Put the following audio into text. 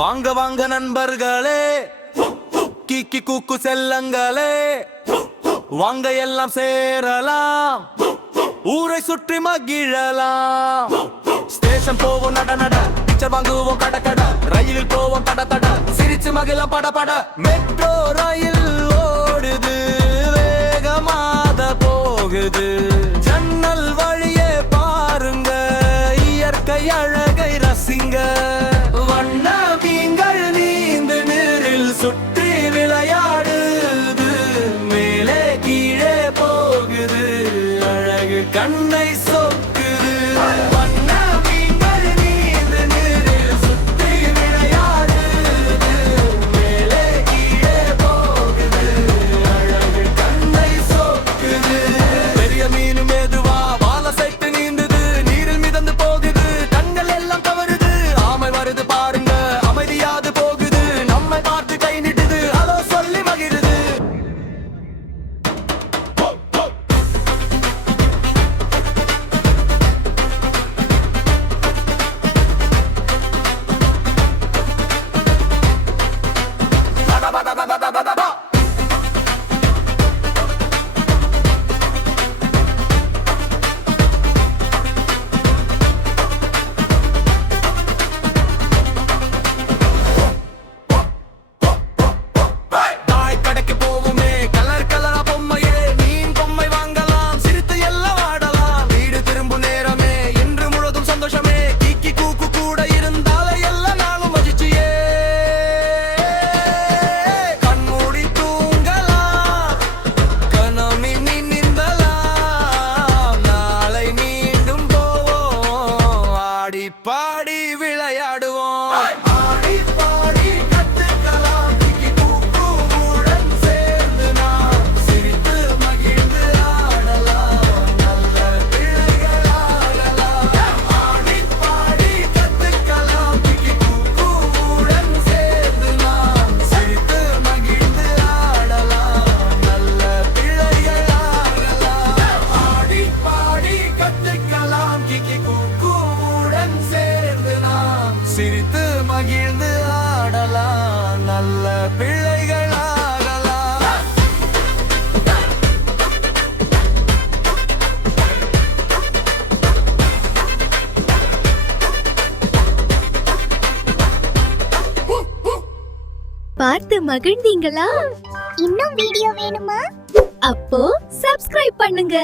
வாங்க வாங்க நண்பர்களே, கீக்கி கூக்கு செல்லங்களே, வாங்க எல்லாம் சேரலாம், ஊரை சுற்றி மகிழலாம். ஸ்டேஷன் போவோம் நட நட, பிக்சர் வாங்குவோம் கட கட, ரயிலில் போவோம் தட தட, சிரிச்சு மகிழ பட பட. மெட்ரோ ரயில் ஓடுது, வேகமாக போகுது, ஜன்னல் வழியே பாருங்க, இயற்கை அழகை ரசிங்க. வண்ண மீன்கள் நீந்து நீரில் சுற்றி விளையாடுது, மேலே கீழே போகுது, அழகு கண்ணை சொக்குது. வண்ண மீன்கள் நீந்து நீரில் சுற்றி விளையாடுது, மேலே கீழே போகுது, அழகு கண்ணை சொக்குது. பெரிய மீன் மெதுவா வாழ சைட்டு நீந்துது, நீரில் மிதந்து போகுது, கண்கள் எல்லாம் தவறுது, ஆமை வருது பாருங்க, அமைதியாது போகுது, நம்மை பார்த்து கை நீட்டுது, ஹலோ சொல்லி மகிழுது. தாய் கடைக்கு போவோமே, கலர் கலரா பொம்மையே, மீன் பொம்மை வாங்கலாம், சிரித்து எல்லாம் ஆடலாம். வீடு திரும்பும் நேரமே, இன்று முழுதும் சந்தோஷமே, கீக்கி கூக்கு கூட இருந்தாலே எல்லா நாளும் மகிழ்ச்சியே. கண்மூடி தூங்கலாம், கனமின்னி நீந்தலாம், நாளை மீண்டும் போவோம், ஆடி பாடி விளையாடுவோம். ஆடி பாடி கத்துக்கலாம், கீக்கி கூக்குடன் சேர்ந்து நாம் சிரித்து மகிழ்ந்து ஆடலாம், நல்ல பிள்ளைகளாகலாம். ஆடி பாடி கத்துக்கலாம், கீக்கி கூக்குடன் சேர்ந்து நாம் சிரித்து மகிழ்ந்து ஆடலாம், நல்ல பிள்ளைகளாகலாம். ஆடி பாடி கத்துக்கலாம், கீக்கி கூக்குடன் சேர்ந்து நாம் சிரித்து மகிழ்ந்து ஆடலாம், நல்ல பிள்ளைகளாகலாம். பார்த்து மகிழ்ந்தீங்களா? இன்னும் வீடியோ வேணுமா? அப்போ சப்ஸ்கிரைப் பண்ணுங்க.